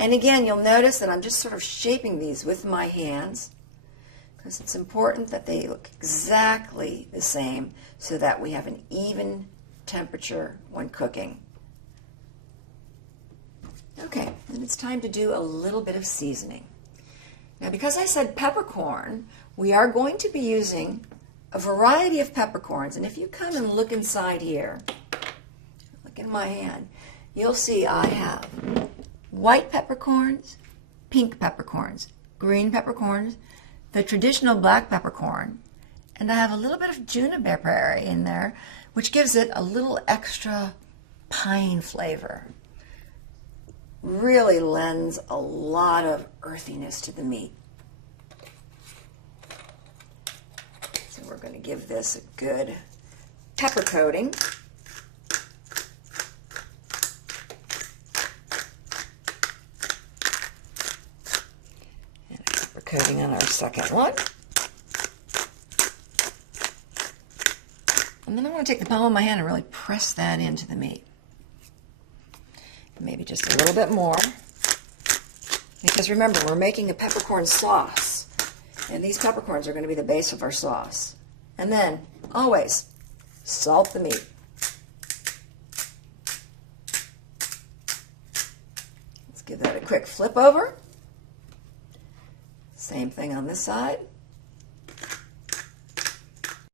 And again, you'll notice that I'm just sort of shaping these with my hands because it's important that they look exactly the same so that we have an even temperature when cooking. Okay, then it's time to do a little bit of seasoning. Now, because I said peppercorn, we are going to be using a variety of peppercorns. And if you come and look inside here, look in my hand, you'll see I have white peppercorns, pink peppercorns, green peppercorns, the traditional black peppercorn, and I have a little bit of juniper in there, which gives it a little extra pine flavor. Really lends a lot of earthiness to the meat. So we're going to give this a good pepper coating. And a pepper coating on our second one. And then I'm going to take the palm of my hand and really press that into the meat. Maybe just a little bit more. Because remember, we're making a peppercorn sauce. And these peppercorns are going to be the base of our sauce. And then, always, salt the meat. Let's give that a quick flip over. Same thing on this side.